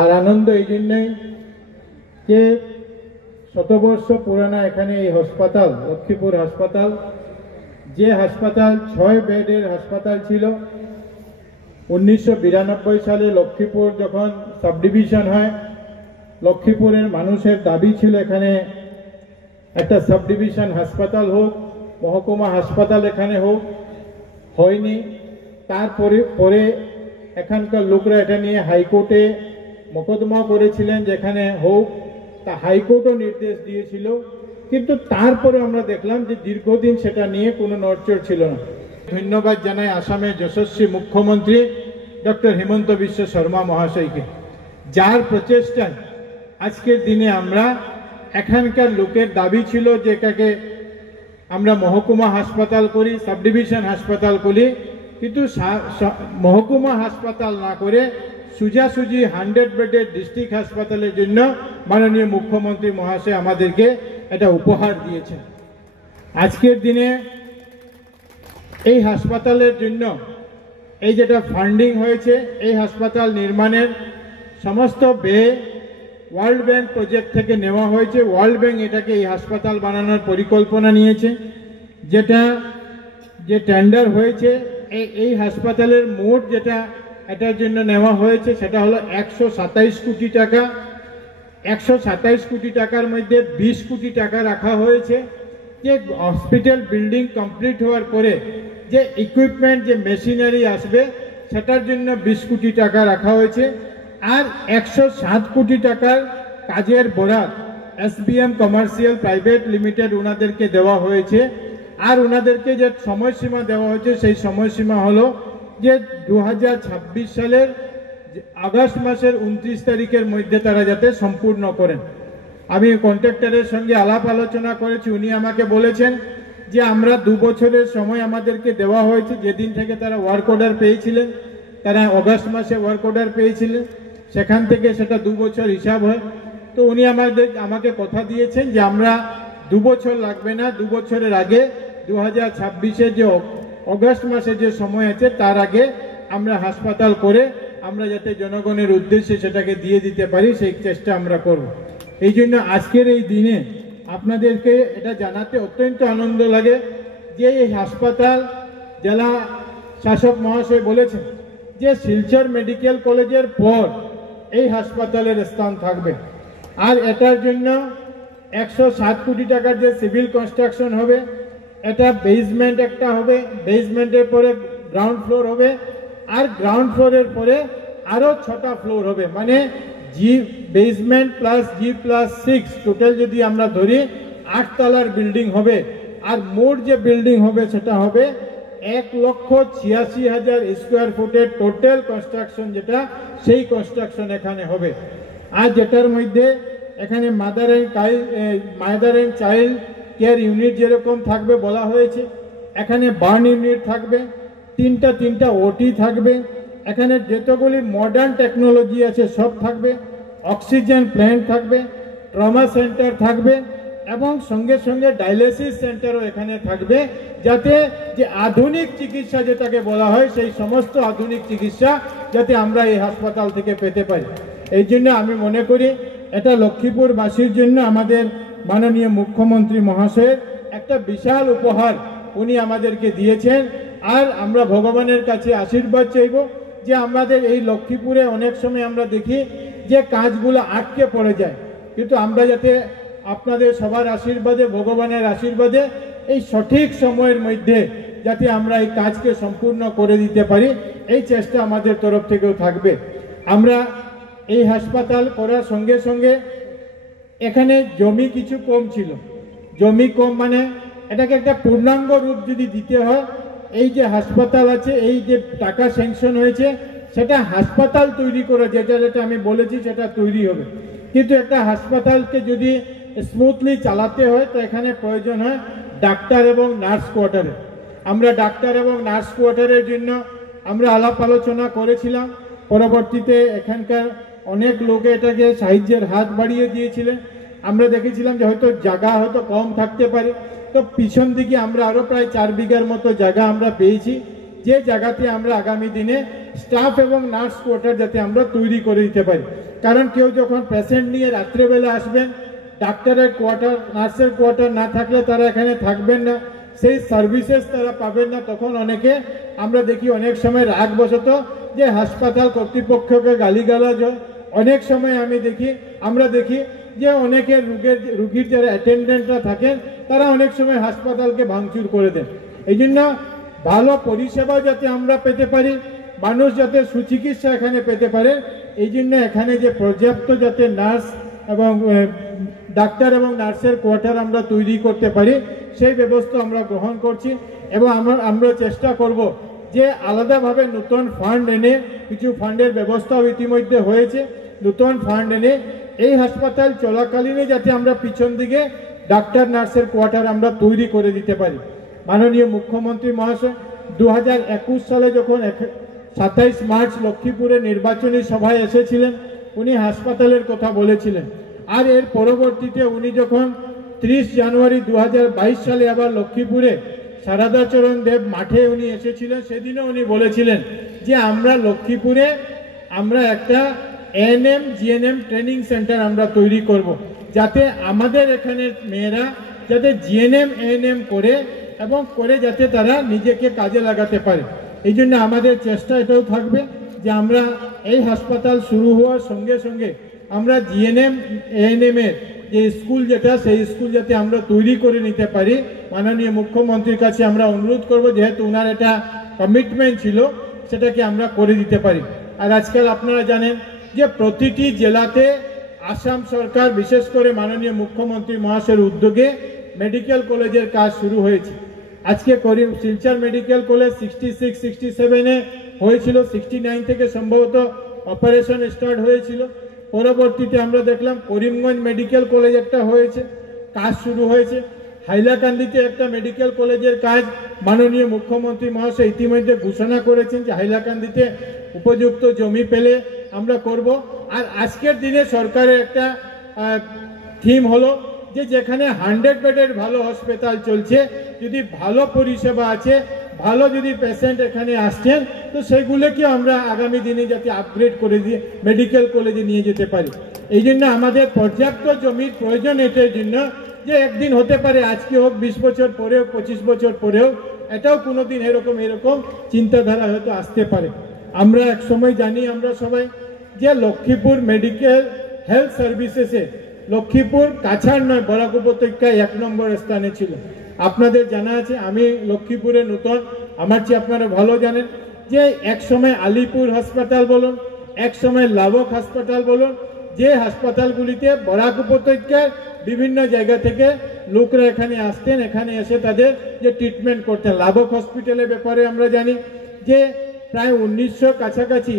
আর আনন্দ এই জন্যই যে শতবর্ষ পুরানা এখানে এই হাসপাতাল, লক্ষ্মীপুর হাসপাতাল, যে হাসপাতাল 6 বেডের হাসপাতাল ছিল। 1992 সালে লক্ষ্মীপুর যখন সাব ডিভিশন হয়, লক্ষ্মীপুরের মানুষের দাবি ছিল এখানে একটা সাব ডিভিশন হাসপাতাল হোক, মহকুমা হাসপাতাল এখানে হোক, হয়নি। তারপরে পরে এখানকার লোকরা এটা নিয়ে হাইকোর্টে মোকদ্দমা করেছিলেন যেখানে হোক, তা হাইকোর্টও নির্দেশ দিয়েছিল, কিন্তু তারপরে আমরা দেখলাম যে দীর্ঘদিন সেটা নিয়ে কোনো নড়চড় ছিল না। ধন্যবাদ জানাই আসামের যশস্বী মুখ্যমন্ত্রী ডক্টর হিমন্ত বিশ্ব শর্মা মহাশয়কে, যার প্রচেষ্টায় আজকের দিনে আমরা এখানকার লোকের দাবি ছিল যে এটাকে আমরা মহকুমা হাসপাতাল করি, সাব ডিভিশন হাসপাতাল করি, কিন্তু মহকুমা হাসপাতাল না করে সোজাসুজি 100 বেডের ডিস্ট্রিক্ট হাসপাতালের জন্য মাননীয় মুখ্যমন্ত্রী মহাশয় আমাদেরকে এটা উপহার দিয়েছেন। আজকের দিনে এই হাসপাতালের জন্য এই যেটা ফান্ডিং হয়েছে, এই হাসপাতাল নির্মাণের সমস্ত ব্যয় ওয়ার্ল্ড ব্যাংক প্রজেক্ট থেকে নেওয়া হয়েছে। ওয়ার্ল্ড ব্যাংক এটাকে এই হাসপাতাল বানানোর পরিকল্পনা নিয়েছে, যেটা যে টেন্ডার হয়েছে এই হাসপাতালের মোট যেটা এটার জন্য নেওয়া হয়েছে সেটা হলো 127 কোটি টাকা। 127 কোটি টাকার মধ্যে 20 কোটি টাকা রাখা হয়েছে যে হসপিটাল বিল্ডিং কমপ্লিট হওয়ার পরে যে ইকুইপমেন্ট, যে মেশিনারি আসবে সেটার জন্য 20 কোটি টাকা রাখা হয়েছে। আর 107 কোটি টাকার কাজের বরাত SBM কমার্শিয়াল প্রাইভেট লিমিটেড ওনাদেরকে দেওয়া হয়েছে। আর ওনাদেরকে যে সময়সীমা দেওয়া হয়েছে সেই সময়সীমা হলো যে 2026 সালের আগস্ট মাসের 29 তারিখের মধ্যে তারা যাতে সম্পূর্ণ করেন। আমি কন্ট্রাক্টরের সঙ্গে আলাপ আলোচনা করেছি, উনি আমাকে বলেছেন যে আমরা 2 বছরের সময় আমাদেরকে দেওয়া হয়েছে। যেদিন থেকে তারা ওয়ার্ক অর্ডার পেয়েছিলেন, তারা আগস্ট মাসে ওয়ার্ক অর্ডার পেয়েছিলেন, সেখান থেকে সেটা 2 বছর হিসাব হয়। তো উনি আমাকে কথা দিয়েছেন যে আমরা 2 বছর লাগবে না, 2 বছরের আগে 2026-এর যে অগস্ট মাসে যে সময় আছে তার আগে আমরা হাসপাতাল করে আমরা যাতে জনগণের উদ্দেশ্যে সেটাকে দিয়ে দিতে পারি সেই চেষ্টা আমরা করব। এই জন্য আজকের এই দিনে আপনাদেরকে এটা জানাতে অত্যন্ত আনন্দ লাগে যে এই হাসপাতাল জেলা শাসক মহাশয় বলেছেন যে শিলচর মেডিকেল কলেজের পর এই হাসপাতালের স্থান থাকবে। আর এটার জন্য 107 কোটি টাকার যে সিভিল কনস্ট্রাকশন হবে, এটা বেসমেন্ট একটা হবে, বেসমেন্টের পরে গ্রাউন্ড ফ্লোর হবে, আর গ্রাউন্ড ফ্লোরের পরে আরও 6টা ফ্লোর হবে, মানে বেসমেন্ট প্লাস G+6 টোটাল যদি আমরা ধরি 8 তলার বিল্ডিং হবে। আর মোট যে বিল্ডিং হবে সেটা হবে 1,86,000 স্কোয়ার ফুটের টোটাল কনস্ট্রাকশন, যেটা সেই কনস্ট্রাকশন এখানে হবে। আর যেটার মধ্যে এখানে mother and child care unit যেরকম থাকবে বলা হয়েছে, এখানে বার্ন ইউনিট থাকবে, তিনটা ওটি থাকবে, এখানে যতগুলি মডার্ন টেকনোলজি আছে সব থাকবে, অক্সিজেন প্ল্যান্ট থাকবে, ট্রমা সেন্টার থাকবে এবং সঙ্গে সঙ্গে ডায়ালিসিস সেন্টারও এখানে থাকবে, যাতে যে আধুনিক চিকিৎসা যেটাকে বলা হয় সেই সমস্ত আধুনিক চিকিৎসা যাতে আমরা এই হাসপাতাল থেকে পেতে পারি। এই জন্য আমি মনে করি এটা লক্ষ্মীপুরবাসীর জন্য আমাদের মাননীয় মুখ্যমন্ত্রী মহাশয়ের একটা বিশাল উপহার উনি আমাদেরকে দিয়েছেন। আর আমরা ভগবানের কাছে আশীর্বাদ চাইব যে আমাদের এই লক্ষ্মীপুরে অনেক সময় আমরা দেখি যে কাজগুলো আটকে পড়ে যায়, কিন্তু আমরা যাতে আপনাদের সবার আশীর্বাদে, ভগবানের আশীর্বাদে এই সঠিক সময়ের মধ্যে যাতে আমরা এই কাজকে সম্পূর্ণ করে দিতে পারি, এই চেষ্টা আমাদের তরফ থেকেও থাকবে। আমরা এই হাসপাতাল করার সঙ্গে সঙ্গে এখানে জমি কিছু কম ছিল, জমি কম মানে এটাকে একটা পূর্ণাঙ্গ রূপ যদি দিতে হয়, এই যে হাসপাতাল আছে, এই যে টাকা স্যাংশন হয়েছে সেটা হাসপাতাল তৈরি করে, যেটা আমি বলেছি সেটা তৈরি হবে। কিন্তু একটা হাসপাতালকে যদি স্মুথলি চালাতে হয় তো এখানে প্রয়োজন হয় ডাক্তার এবং নার্স কোয়ার্টারে। আমরা ডাক্তার এবং নার্স কোয়ার্টারের জন্য আমরা আলাপ আলোচনা করেছিলাম। পরবর্তীতে এখানকার অনেক লোকে এটাকে সাহায্যের হাত বাড়িয়ে দিয়েছিলেন। আমরা দেখেছিলাম যে হয়তো জায়গা হয়তো কম থাকতে পারে, তো পিছন দিকে আমরা আরও প্রায় 4 বিঘার মতো জায়গা আমরা পেয়েছি। যে জায়গাতে আমরা আগামী দিনে স্টাফ এবং নার্স কোয়ার্টার যাতে আমরা তৈরি করে দিতে পারি। কারণ কেউ যখন পেশেন্ট নিয়ে রাত্রেবেলা আসবেন, ডাক্তারের কোয়ার্টার নার্সের কোয়ার্টার না থাকলে তারা এখানে থাকবেন না, সেই সার্ভিসেস তারা পাবেন না। তখন অনেকে আমরা দেখি অনেক সময় রাগবশত যে হাসপাতাল কর্তৃপক্ষকে গালিগালাজ হয়। অনেক সময় আমরা দেখি যে অনেকে রুগীর যারা অ্যাটেন্ডেন্টরা থাকেন তারা অনেক সময় হাসপাতালকে ভাঙচুর করে দেন। এই জন্য ভালো পরিষেবা যাতে আমরা পেতে পারি, মানুষ যাতে সুচিকিৎসা এখানে পেতে পারে, এই জন্য এখানে যে পর্যাপ্ত যাতে নার্স এবং ডাক্তার এবং নার্সের কোয়ার্টার আমরা তৈরি করতে পারি সেই ব্যবস্থা আমরা গ্রহণ করছি। এবং আমরা চেষ্টা করব যে আলাদাভাবে নতুন ফান্ড এনে, কিছু ফান্ডের ব্যবস্থাও ইতিমধ্যে হয়েছে, নতুন ফান্ড এনে এই হাসপাতাল চলাকালীনে যাতে আমরা পিছন দিকে ডাক্তার নার্সের কোয়ার্টার আমরা তৈরি করে দিতে পারি। মাননীয় মুখ্যমন্ত্রী মহাশয় 2021 সালে যখন 27 মার্চ লক্ষ্মীপুরে নির্বাচনী সভায় এসেছিলেন, উনি হাসপাতালের কথা বলেছিলেন। আর এর পরবর্তীতে উনি যখন 30 জানুয়ারি 2022 সালে আবার লক্ষ্মীপুরে সারদাচরণ দেব মাঠে উনি এসেছিলেন, সেদিনও উনি বলেছিলেন যে আমরা লক্ষ্মীপুরে আমরা একটা এএনএম জিএনএম ট্রেনিং সেন্টার আমরা তৈরি করব, যাতে আমাদের এখানে মেয়েরা যাতে জিএনএম এএনএম করে এবং করে যাতে তারা নিজেকে কাজে লাগাতে পারে। এই জন্য আমাদের চেষ্টা এটাও থাকবে যে আমরা এই হাসপাতাল শুরু হওয়ার সঙ্গে সঙ্গে আমরা জিএনএম এএনএম এর যে স্কুল যেটা, সেই স্কুল যাতে আমরা তৈরি করে নিতে পারি। মাননীয় মুখ্যমন্ত্রীর কাছে আমরা অনুরোধ করব, যেহেতু ওনার এটা কমিটমেন্ট ছিল, সেটাকে আমরা করে দিতে পারি। আর আজকাল আপনারা জানেন যে প্রতিটি জেলাতে আসাম সরকার, বিশেষ করে মাননীয় মুখ্যমন্ত্রী মহাশয়ের উদ্যোগে মেডিকেল কলেজের কাজ শুরু হয়েছে। আজকে শিলচর মেডিকেল কলেজ 66-67-এ হয়েছিল, 69 থেকে সম্ভবত অপারেশন স্টার্ট হয়েছিল। পরবর্তীতে আমরা দেখলাম করিমগঞ্জ মেডিকেল কলেজ একটা হয়েছে, কাজ শুরু হয়েছে। হাইলাকান্দিতে একটা মেডিকেল কলেজের কাজ মাননীয় মুখ্যমন্ত্রী মহাশয় ইতিমধ্যে ঘোষণা করেছেন যে হাইলাকান্দিতে উপযুক্ত জমি পেলে আমরা করব। আর আজকের দিনে সরকারের একটা থিম হলো যে যেখানে 100 বেডের ভালো হসপিটাল চলছে, যদি ভালো পরিষেবা আছে, ভালো যদি পেশেন্ট এখানে আসছেন, তো সেগুলোকে আমরা আগামী দিনে যাতে আপগ্রেড করে দিয়ে মেডিকেল কলেজে নিয়ে যেতে পারি। এই জন্য আমাদের পর্যাপ্ত জমির প্রয়োজন এটার জন্য যে একদিন হতে পারে, আজকে হোক 20 বছর পরেও 25 বছর পরেও এটাও কোনোদিন এরকম চিন্তাধারা হয়তো আসতে পারে। আমরা এক সময় জানি আমরা সবাই যে লক্ষ্মীপুর মেডিকেল হেলথ সার্ভিসেসে লক্ষ্মীপুর কাছাড় নয়, বরাক উপত্যকায় 1 নম্বর স্থানে ছিল। আপনাদের জানা আছে, আমি লক্ষ্মীপুরে নতুন, আমার চেয়ে আপনারা ভালো জানেন যে এক সময় আলিপুর হাসপাতাল বলুন, এক সময় লাবক হাসপাতাল বলুন, যে হাসপাতালগুলিতে বরাক উপত্যকার বিভিন্ন জায়গা থেকে লোকরা এখানে আসতেন, এখানে এসে তাদের যে ট্রিটমেন্ট করতেন। লাবক হসপিটালের ব্যাপারে আমরা জানি যে প্রায় 1900 কাছাকাছি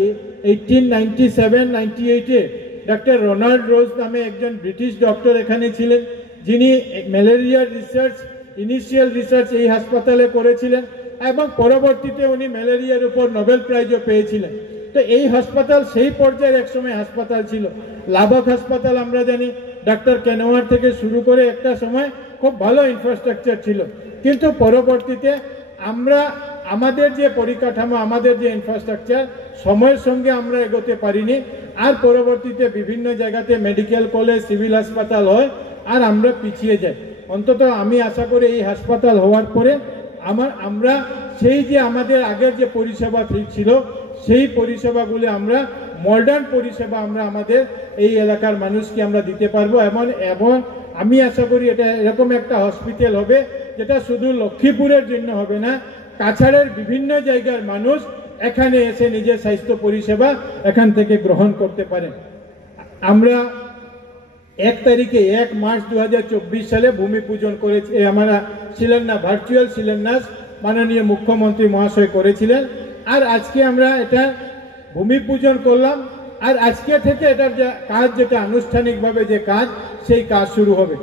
1897-98-এ ডক্টর রোনাল্ড রোজ নামে একজন ব্রিটিশ ডক্টর এখানে ছিলেন, যিনি ম্যালেরিয়ার রিসার্চ, ইনিশিয়াল রিসার্চ এই হাসপাতালে করেছিলেন এবং পরবর্তীতে উনি ম্যালেরিয়ার উপর নোবেল প্রাইজও পেয়েছিলেন। তো এই হাসপাতাল সেই পর্যায়ের একসময় হাসপাতাল ছিল। লাবক হাসপাতাল আমরা জানি ডক্টর কেনোয়ার থেকে শুরু করে একটা সময় খুব ভালো ইনফ্রাস্ট্রাকচার ছিল, কিন্তু পরবর্তীতে আমরা আমাদের যে পরিকাঠামো, আমাদের যে ইনফ্রাস্ট্রাকচার, সময়ের সঙ্গে আমরা এগোতে পারিনি। আর পরবর্তীতে বিভিন্ন জায়গাতে মেডিকেল কলেজ, সিভিল হাসপাতাল হয় আর আমরা পিছিয়ে যাই। অন্তত আমি আশা করি এই হাসপাতাল হওয়ার পরে আমরা সেই যে আমাদের আগের যে পরিষেবা ছিল, সেই পরিষেবাগুলি আমরা মডার্ন পরিষেবা আমরা আমাদের এই এলাকার মানুষকে আমরা দিতে পারবো। এবং আমি আশা করি এটা এরকম একটা হসপিটাল হবে যেটা শুধু লক্ষ্মীপুরের জন্য হবে না, কাছাড়ের বিভিন্ন জায়গার মানুষ এখানে এসে নিজের স্বাস্থ্য পরিষেবা এখান থেকে গ্রহণ করতে পারেন। আমরা 1 তারিখে 1 মার্চ 2024 সালে ভূমি পূজন করেছি, আমরা শিলান্যাস, ভার্চুয়াল শিলান্যাস মাননীয় মুখ্যমন্ত্রী মহাশয় করেছিলেন। আর আজকে আমরা এটা ভূমি পূজন করলাম, আর আজকে থেকে এটার যে কাজ, যেটা আনুষ্ঠানিকভাবে যে কাজ, সেই কাজ শুরু হবে।